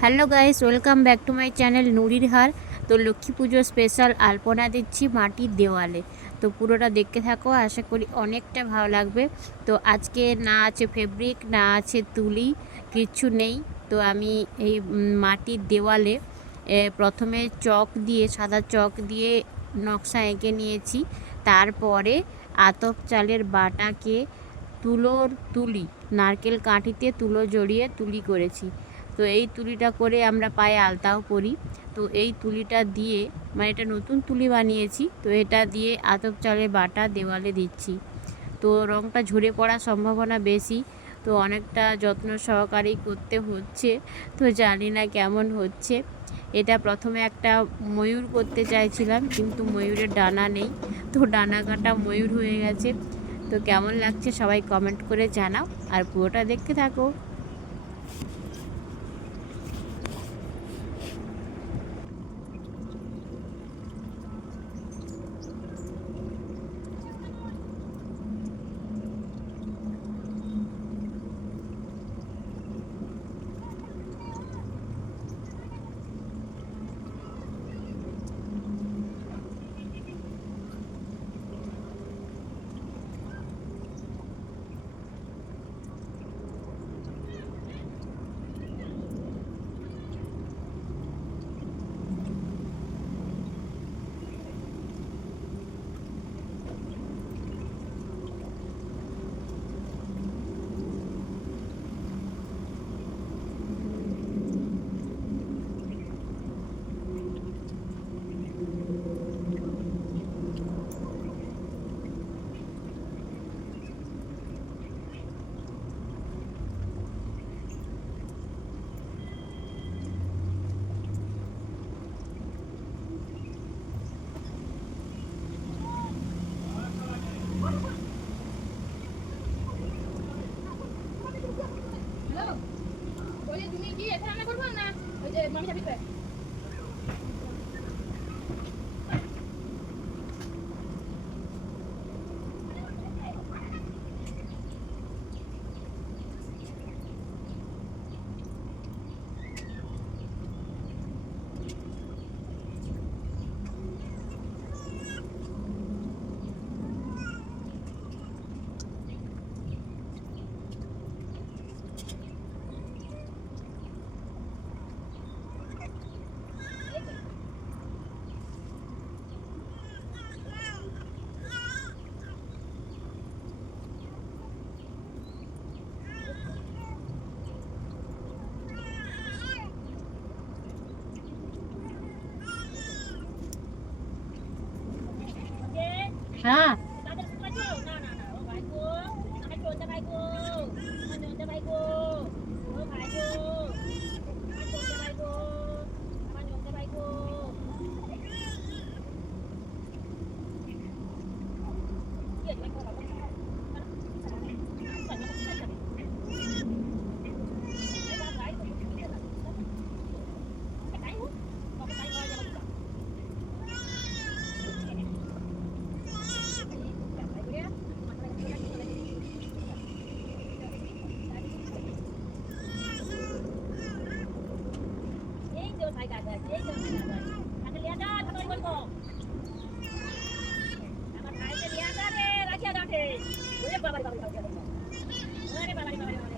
Hello guys, welcome back to my channel নুরির হার। তো লক্ষ্মী পুজোর স্পেশাল আলপনা দিচ্ছি মাটির দেওয়ালে। তো পুরোটা দেখতে থাকো, আশা করি অনেকটা ভালো লাগবে। তো আজকে না আছে ফেব্রিক, না আছে তুলি, কিচ্ছু নেই। তো আমি এই মাটির দেওয়ালে প্রথমে চক দিয়ে, সাদা চক দিয়ে নকশা এঁকে নিয়েছি। তারপরে আতপ চালের বাটাকে তুলি নারকেল কাঠিতে তুলো জড়িয়ে তুলি করেছি। তো এই তুলিটা করে আমরা পায়ে আলতাও পরি। তো এই তুলিটা দিয়ে, মানে এটা নতুন তুলি বানিয়েছি, তো এটা দিয়ে আতপ চালের বাটা দেওয়ালে দিচ্ছি। তো রঙটা ঝরে পড়ার সম্ভাবনা বেশি, তো অনেকটা যত্ন সহকারেই করতে হচ্ছে। তো জানি না কেমন হচ্ছে। এটা প্রথমে একটা ময়ূর করতে চাইছিলাম, কিন্তু ময়ূরের ডানা নেই, তো ডানা কাটা ময়ূর হয়ে গেছে। তো কেমন লাগছে সবাই কমেন্ট করে জানাও, আর পুরোটা দেখতে থাকো। হ্যালো, বলি তুমি কি এখানে রান্না করবো না ওই যে মামি যাবি? হ্যাঁ। এই যে সাইড আছে, এই যে সাইড আছে। তাকে লিয়া যা, তাকে বলবো। আমার ভাইকে লিয়া যা রে, রাখিয়া দাও। ওরে বাবা রে বাবা রে বাবা রে। ওরে বাবা রে বাবা রে বাবা রে।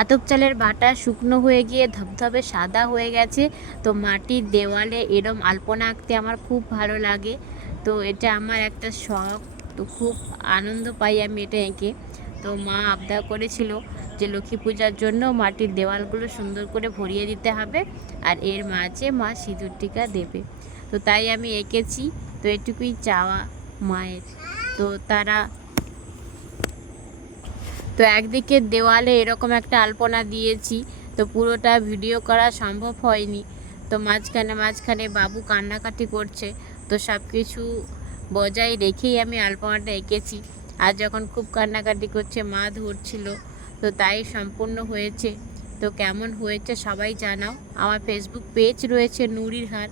আতপ চালের বাটা শুকনো হয়ে গিয়ে ধবধবে সাদা হয়ে গেছে। তো মাটির দেওয়ালে এরম আলপনা আঁকতে আমার খুব ভালো লাগে। তো এটা আমার একটা শখ। তো খুব আনন্দ পাই আমি এটা এঁকে। তো মা আবদার করেছিল যে লক্ষ্মী পূজার জন্য মাটির দেওয়ালগুলো সুন্দর করে ভরিয়ে দিতে হবে, আর এর মাঝে মা সিঁদুর টিকা দেবে। তো তাই আমি এঁকেছি। তো এটুকুই চাওয়া মায়ের। তো তারা তো একদিকে দেওয়ালে এরকম একটা আলপনা দিয়েছি। তো পুরোটা ভিডিও করা সম্ভব হয়নি। তো মাঝখানে বাবু কান্নাকাটি করছে। তো সব কিছু বজায় রেখেই আমি আলপনাটা এঁকেছি। আর যখন খুব কান্নাকাটি করছে মা ধরছিল। তো তাই সম্পূর্ণ হয়েছে। তো কেমন হয়েছে সবাই জানাও। আমার ফেসবুক পেজ রয়েছে নুরির হার।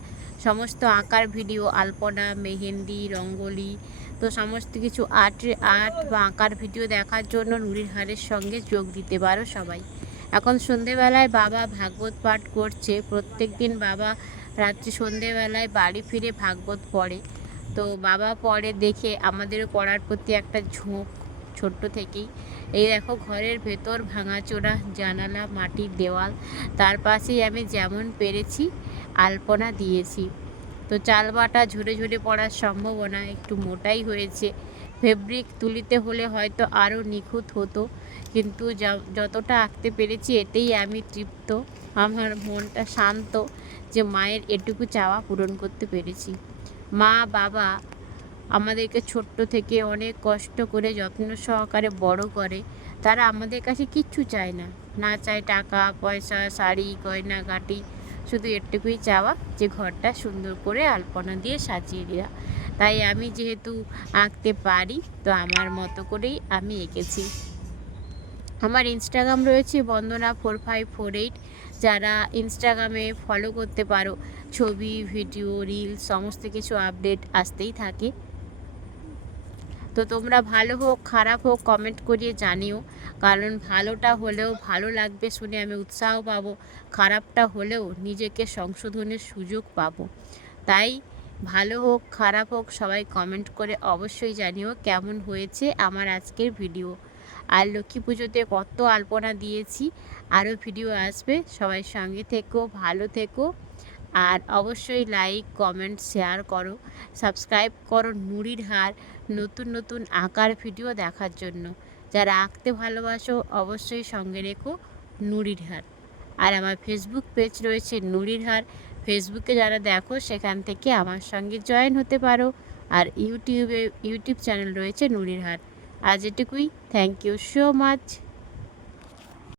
সমস্ত আঁকার ভিডিও, আলপনা, মেহেন্দি, রঙ্গোলি, তো সমস্ত কিছু আর্ট বা আঁকার ভিডিও দেখার জন্য নুরির হারের সঙ্গে যোগ দিতে পারো সবাই। এখন সন্ধেবেলায় বাবা ভাগবত পাঠ করছে। প্রত্যেক দিন বাবা রাত্রি সন্ধেবেলায় বাড়ি ফিরে ভাগবত পড়ে। তো বাবা পড়ে দেখে আমাদেরও পড়ার প্রতি একটা ঝোঁক ছোট্ট থেকেই। এই দেখো ঘরের ভেতর ভাঙাচোরা জানালা, মাটির দেওয়াল, তার পাশেই আমি যেমন পেরেছি আলপনা দিয়েছি। তো চাল বাটা ঝরে ঝরে পড়ার সম্ভাবনা, একটু মোটাই হয়েছে। ফেব্রিক তুলিতে হলে হয়তো আরও নিখুঁত হতো, কিন্তু যতটা আঁকতে পেরেছি এতেই আমি তৃপ্ত। আমার মনটা শান্ত যে মায়ের এটুকু চাওয়া পূরণ করতে পেরেছি। মা বাবা আমাদেরকে ছোট্ট থেকে অনেক কষ্ট করে যত্ন সহকারে বড় করে। তারা আমাদের কাছে কিচ্ছু চায় না, না চায় টাকা পয়সা, শাড়ি, গয়নাগাটি, শুধু এটুকুই চাওয়া যে ঘরটা সুন্দর করে আলপনা দিয়ে সাজিয়ে দেওয়া। তাই আমি যেহেতু আঁকতে পারি, তো আমার মতো করেই আমি এঁকেছি। আমার ইনস্টাগ্রাম রয়েছে বন্দনা 4548, যারা ইনস্টাগ্রামে ফলো করতে পারো। ছবি, ভিডিও, রিলস সমস্ত কিছু আপডেট আসতেই থাকে। তো তোমরা ভালো হোক খারাপ হোক কমেন্ট করিয়ে জানিও, কারণ ভালোটা হলেও ভালো লাগবে শুনে আমি উৎসাহ পাবো, খারাপটা হলেও নিজেকে সংশোধনের সুযোগ পাবো। তাই ভালো হোক খারাপ হোক সবাই কমেন্ট করে অবশ্যই জানিও কেমন হয়েছে আমার আজকের ভিডিও। আর লক্ষ্মী পুজোতে কত আলপনা দিয়েছি, আরও ভিডিও আসবে। সবাই সঙ্গে থেকো, ভালো থেকো। আর অবশ্যই লাইক কমেন্ট শেয়ার করো, সাবস্ক্রাইব করো নুরির হার নতুন নতুন আঁকার ভিডিও দেখার জন্য। যারা আঁকতে ভালোবাসো অবশ্যই সঙ্গে রেখো নুরির হার। আর আমার ফেসবুক পেজ রয়েছে নুরির হার। ফেসবুকে যারা দেখো সেখান থেকে আমার সঙ্গে জয়েন হতে পারো। আর ইউটিউব চ্যানেল রয়েছে নুরির হার। আজ এটুকুই। Thank you so much.